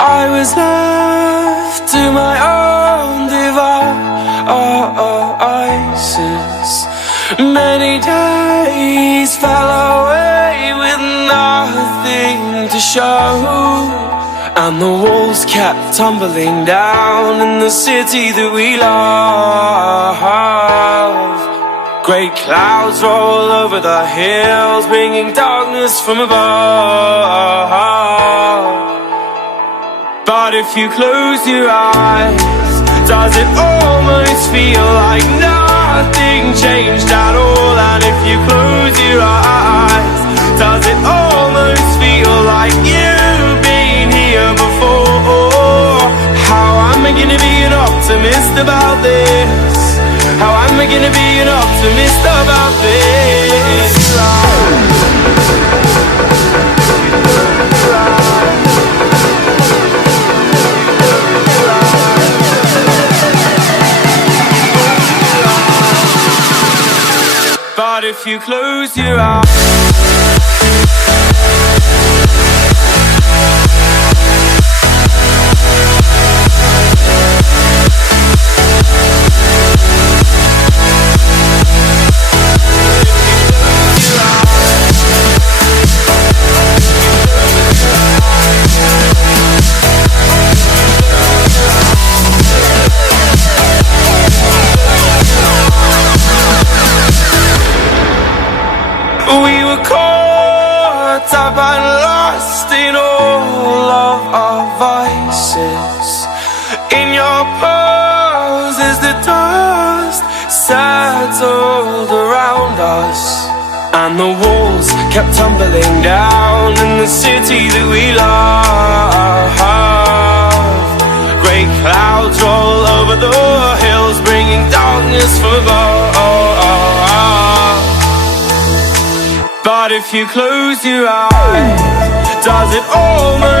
I was left to my own devices. Many days fell away with nothing to show, and the walls kept tumbling down in the city that we love. Great clouds roll over the hills, bringing darkness from above. But if you close your eyes, does it almost feel like nothing changed at all? And if you close your eyes, does it almost feel like you've been here before? How am I gonna be an optimist about this? How am I gonna be an optimist about this? But if you close your eyes, we were caught up and lost in all of our vices. In your pose as the dust settled around us, and the walls kept tumbling down in the city that we love. Great clouds roll over the hills, bringing darkness from above. But if you close your eyes, does it almost